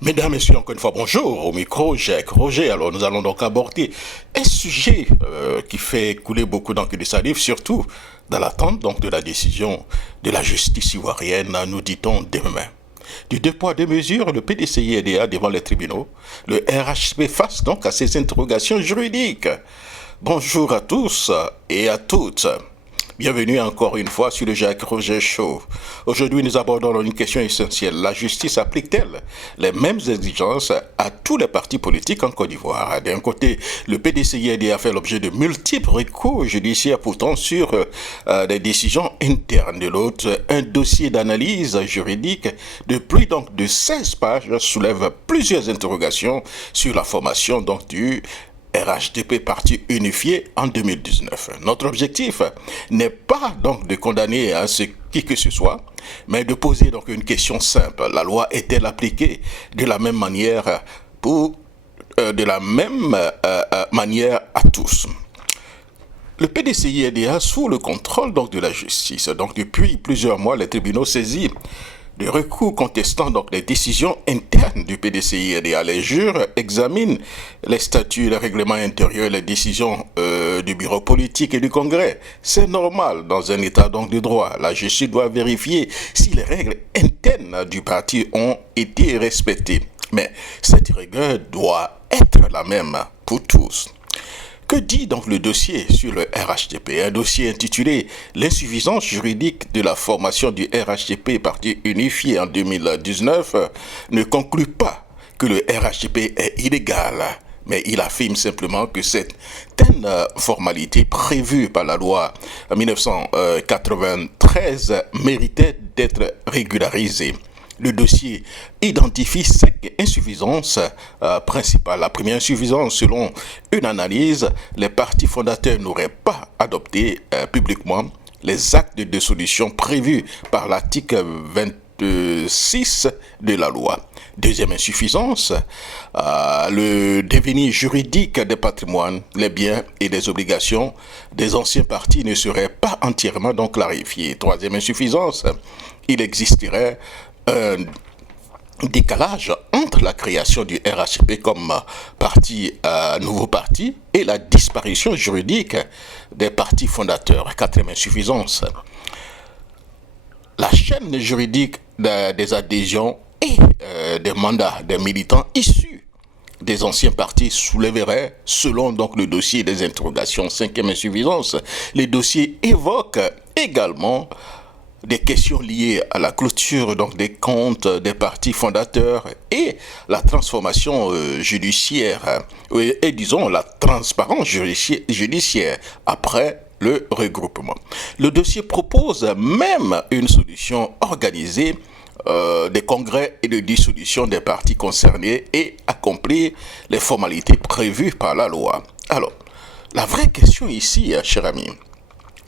Mesdames, Messieurs, encore une fois, bonjour. Au micro, Jacques Roger. Alors, nous allons donc aborder un sujet qui fait couler beaucoup d'encre de salive, surtout dans l'attente donc de la décision de la justice ivoirienne, nous dit-on demain. Du deux poids, deux mesures, le PDCI-EDA devant les tribunaux, le RHP face donc à ces interrogations juridiques. Bonjour à tous et à toutes. Bienvenue encore une fois sur le Jacques Roger Show. Aujourd'hui, nous abordons une question essentielle. La justice applique-t-elle les mêmes exigences à tous les partis politiques en Côte d'Ivoire? D'un côté, le PDCI a fait l'objet de multiples recours judiciaires pourtant sur des décisions internes. De l'autre, un dossier d'analyse juridique de plus donc de 16 pages soulève plusieurs interrogations sur la formation donc du RHDP parti unifié en 2019. Notre objectif n'est pas donc de condamner qui que ce soit, mais de poser donc une question simple. La loi est-elle appliquée de la même manière manière à tous? Le PDCI-EDA sous le contrôle donc de la justice. Donc depuis plusieurs mois, les tribunaux saisis de recours contestant donc les décisions internes du PDCI-EDA. Les jurys examinent les statuts, les règlements intérieurs, les décisions du bureau politique et du Congrès. C'est normal dans un état donc de droit. La justice doit vérifier si les règles internes du parti ont été respectées. Mais cette rigueur doit être la même pour tous. Que dit donc le dossier sur le RHDP? Un dossier intitulé L'insuffisance juridique de la formation du RHDP parti unifié en 2019 ne conclut pas que le RHDP est illégal, mais il affirme simplement que certaines formalités prévues par la loi 1993 méritaient d'être régularisées. Le dossier identifie 5 insuffisances principales. La première insuffisance, selon une analyse, les partis fondateurs n'auraient pas adopté publiquement les actes de dissolution prévus par l'article 26 de la loi. Deuxième insuffisance, le devenir juridique des patrimoines, les biens et les obligations des anciens partis ne serait pas entièrement donc clarifié. Troisième insuffisance, il existerait un décalage entre la création du RHP comme nouveau parti et la disparition juridique des partis fondateurs. Quatrième insuffisance, la chaîne juridique des adhésions et des mandats des militants issus des anciens partis soulèverait, selon donc le dossier des interrogations. Cinquième insuffisance, les dossiers évoquent également des questions liées à la clôture donc des comptes des partis fondateurs et la transformation judiciaire et disons la transparence judiciaire après le regroupement. Le dossier propose même une solution organisée des congrès et de dissolution des partis concernés et accomplir les formalités prévues par la loi. Alors, la vraie question ici, cher ami,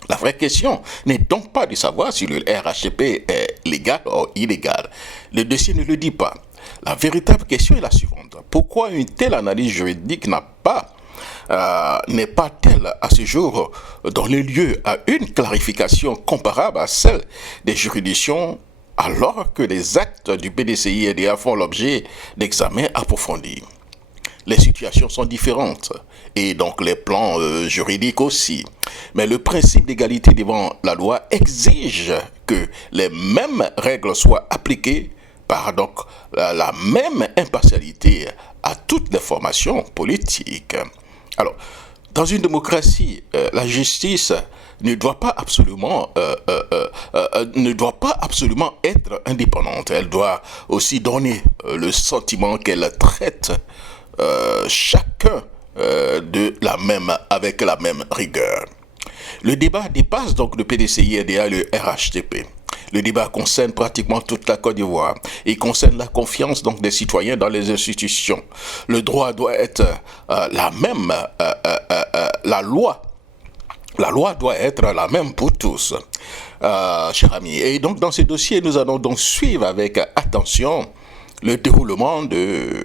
la vraie question n'est donc pas de savoir si le RHDP est légal ou illégal. Le dossier ne le dit pas. La véritable question est la suivante. Pourquoi une telle analyse juridique n'est pas telle à ce jour donné lieu à une clarification comparable à celle des juridictions alors que les actes du PDCI-EDA font l'objet d'examens approfondis? Les situations sont différentes et donc les plans juridiques aussi. Mais le principe d'égalité devant la loi exige que les mêmes règles soient appliquées par donc la même impartialité à toutes les formations politiques. Alors, dans une démocratie, la justice ne doit pas absolument être indépendante. Elle doit aussi donner le sentiment qu'elle traite chacun avec la même rigueur. Le débat dépasse donc le PDCI-EDA et le RHDP. Le débat concerne pratiquement toute la Côte d'Ivoire et concerne la confiance donc des citoyens dans les institutions. Le droit doit être la même, la loi doit être la même pour tous, chers amis. Et donc dans ce dossier, nous allons donc suivre avec attention le déroulement de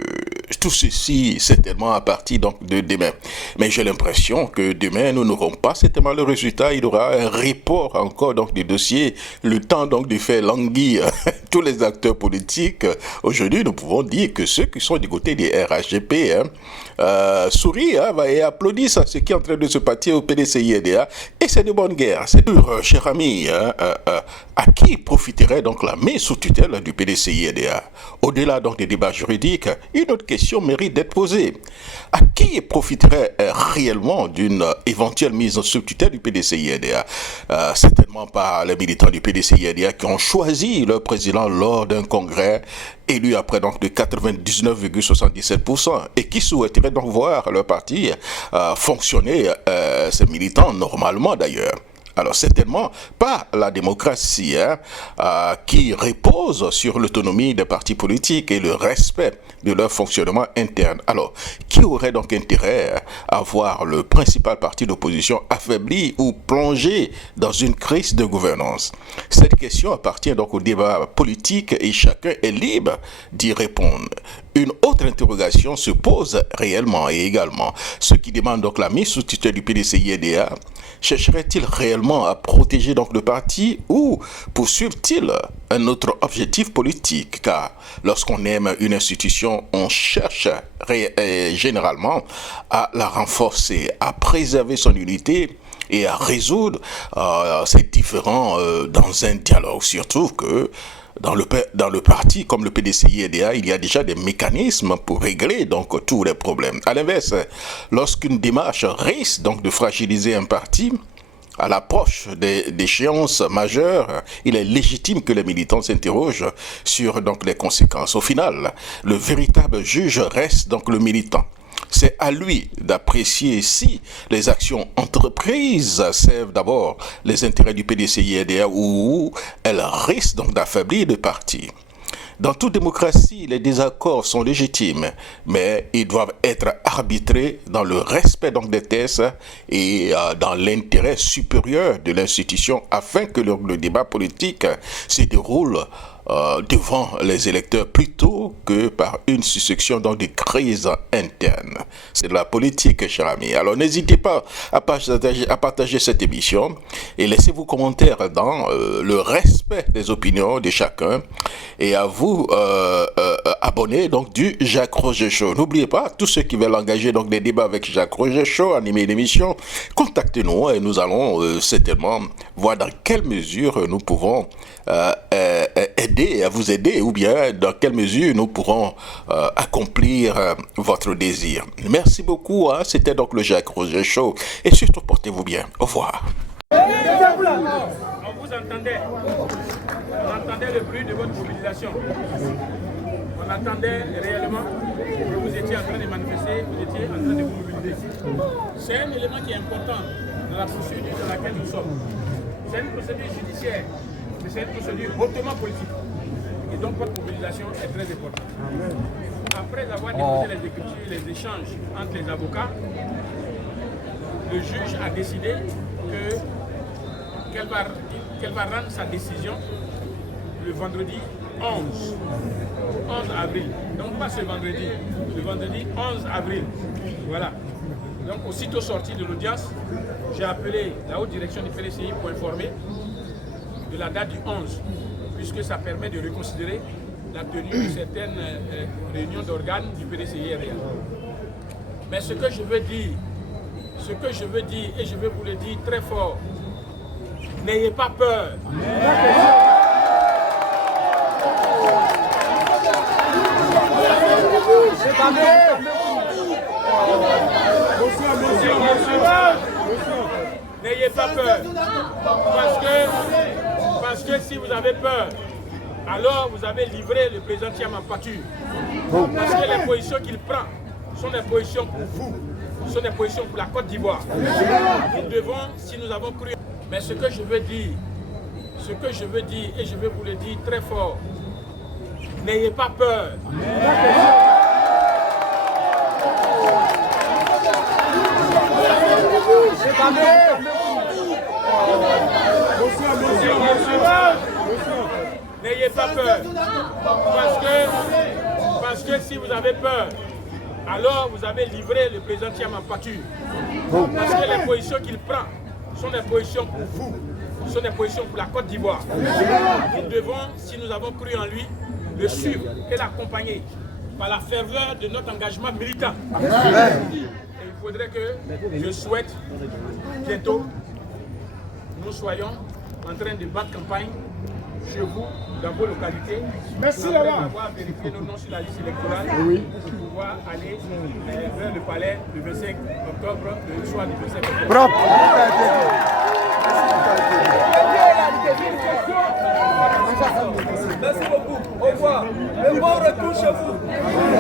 tout ceci certainement à partir donc de demain. Mais j'ai l'impression que demain nous n'aurons pas certainement le résultat. Il y aura un report encore donc des dossiers, le temps donc de faire languir tous les acteurs politiques. Aujourd'hui, nous pouvons dire que ceux qui sont du côté des RHGP sourient et applaudissent à ce qui est en train de se passer au PDCI-EDA, et c'est de bonne guerre. C'est dur, cher ami, à qui profiterait donc la mise sous tutelle du PDCI-EDA? Au-delà donc des débats juridiques, une autre question mérite d'être posée. À qui profiterait réellement d'une éventuelle mise sous tutelle du PDCI-EDA? Certainement pas les militants du PDCI-EDA qui ont choisi leur président lors d'un congrès élu après donc de 99,77% et qui souhaiteraient donc voir leur parti fonctionner, ces militants normalement d'ailleurs. Alors certainement pas la démocratie qui repose sur l'autonomie des partis politiques et le respect de leur fonctionnement interne. Alors, qui aurait donc intérêt à voir le principal parti d'opposition affaibli ou plongé dans une crise de gouvernance? Cette question appartient donc au débat politique et chacun est libre d'y répondre. Une autre interrogation se pose réellement et également. Ceux qui demandent donc la mise sous tutelle du PDCI-EDA chercherait-il réellement à protéger donc le parti ou poursuivent-ils un autre objectif politique? Car lorsqu'on aime une institution, on cherche généralement à la renforcer, à préserver son unité et à résoudre ces différends dans un dialogue. Surtout que dans le parti comme le PDCI-EDA, il y a déjà des mécanismes pour régler donc tous les problèmes. À l'inverse, lorsqu'une démarche risque donc de fragiliser un parti, à l'approche des échéances majeures, il est légitime que les militants s'interrogent sur donc les conséquences. Au final, le véritable juge reste donc le militant. C'est à lui d'apprécier si les actions entreprises servent d'abord les intérêts du PDCI-EDA ou elles risquent donc d'affaiblir le parti. Dans toute démocratie, les désaccords sont légitimes, mais ils doivent être arbitrés dans le respect donc des tests et dans l'intérêt supérieur de l'institution afin que le débat politique se déroule devant les électeurs plutôt que par une succession donc de crises internes. C'est de la politique, cher ami. Alors n'hésitez pas à partager cette émission et laissez vos commentaires dans le respect des opinions de chacun et à vous abonner donc du Jacques Roger Show. N'oubliez pas, tous ceux qui veulent engager donc des débats avec Jacques Roger Show, animer l'émission, contactez-nous et nous allons certainement voir dans quelle mesure nous pouvons à vous aider ou bien dans quelle mesure nous pourrons accomplir votre désir. Merci beaucoup, c'était donc le Jacques Roger Show et surtout portez-vous bien. Au revoir. On vous entendait. On entendait le bruit de votre mobilisation. On attendait réellement que vous étiez en train de manifester, vous étiez en train de vous mobiliser. C'est un élément qui est important dans la procédure dans laquelle nous sommes. C'est une procédure judiciaire, mais c'est une procédure hautement politique. Et donc votre mobilisation est très importante. Après avoir déposé les écritures, les échanges entre les avocats, le juge a décidé qu'elle va rendre sa décision le vendredi 11 avril. Donc pas ce vendredi, le vendredi 11 avril. Voilà. Donc aussitôt sorti de l'audience, j'ai appelé la haute direction du PDCI pour informer de la date du 11, puisque ça permet de reconsidérer la tenue de certaines réunions d'organes du PDCI-EDA. Mais ce que je veux dire, et je veux vous le dire très fort, n'ayez pas peur. N'ayez pas peur. Parce que si vous avez peur, alors vous avez livré le président Thiam en pâture. Parce que les positions qu'il prend sont des positions pour vous, sont des positions pour la Côte d'Ivoire. Nous devons, si nous avons cru. Mais ce que je veux dire, et je veux vous le dire très fort, n'ayez pas peur. N'ayez pas peur. Parce que si vous avez peur, alors vous avez livré le président Thiam en pâture. Parce que les positions qu'il prend sont des positions pour vous, sont des positions pour la Côte d'Ivoire. Nous devons, si nous avons cru en lui, le suivre et l'accompagner par la ferveur de notre engagement militant. Et il faudrait que, je souhaite, bientôt, nous soyons en train de battre campagne chez vous, dans vos localités. Merci après avoir vérifié nos noms sur la liste électorale pour pouvoir aller vers le palais le 25 octobre, le soir du 25 octobre. Bravo. Merci beaucoup. Au revoir. Le bon retour chez vous.